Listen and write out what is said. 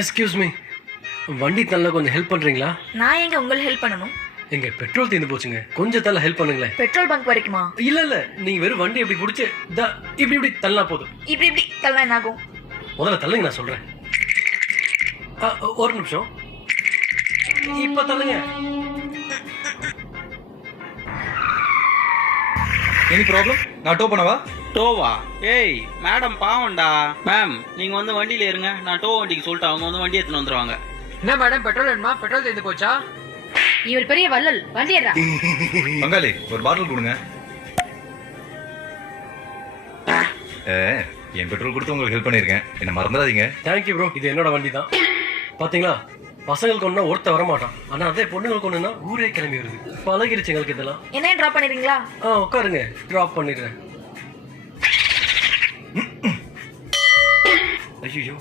Excuse me, வண்டி தள்ள கொஞ்சம் ஹெல்ப் பண்றீங்களா? நான் எங்க உங்களுக்கு ஹெல்ப் பண்ணணும்? எங்க பெட்ரோல் தீர்ந்து போச்சுங்க, கொஞ்சம் தள்ள ஹெல்ப் பண்ணுங்களேன். பெட்ரோல் பங்க் வரைக்குமா? இல்ல நீங்க வெறும் வண்டி எப்படி பிடிச்சு இப்படி தள்ளா போதும். இப்படி தள்ளா என்ன ஆகும்? முதல்ல தள்ளுங்க, நான் சொல்றேன். ஒரு நிமிஷம், இப்ப தள்ளுங்க. Any problem? நான் டோ பண்ணவா? டோவா? ஏய் மேடம் பாவம்டா. மேம் நீங்க வந்து வண்டியில இருங்க, நான் டோ வண்டிக்கு சொல்லிட்டு அவங்க வந்து வண்டி எடுத்துன்னு வந்துருவாங்க. என்ன மேடம் பெட்ரோல் வேணுமா? பெட்ரோல் தீர்ந்து போச்சா? இவர் பெரிய வள்ளல், வண்டி ஏறா. பங்காளி ஒரு பாட்டில் கொடுங்க. என் பெட்ரோல் கொடுத்து உங்களுக்கு ஹெல்ப் பண்ணியிருக்கேன், என்ன மறந்துடாதீங்க. தேங்க்யூ ப்ரோ, இது என்னோட வண்டி தான். பாத்தீங்களா, பசங்களுக்கு ஒண்ணா ஒருத்த வர மாட்டான், ஆனா அதே பொண்ணுங்களுக்கு ஒண்ணுன்னா ஊரே கிளம்பி வருது. பழகிடுச்சு எங்களுக்கு இதெல்லாம். என்ன டிராப் பண்ணிடுறீங்களா? உட்காருங்க, டிராப் பண்ணிடுறேன். ஐயோ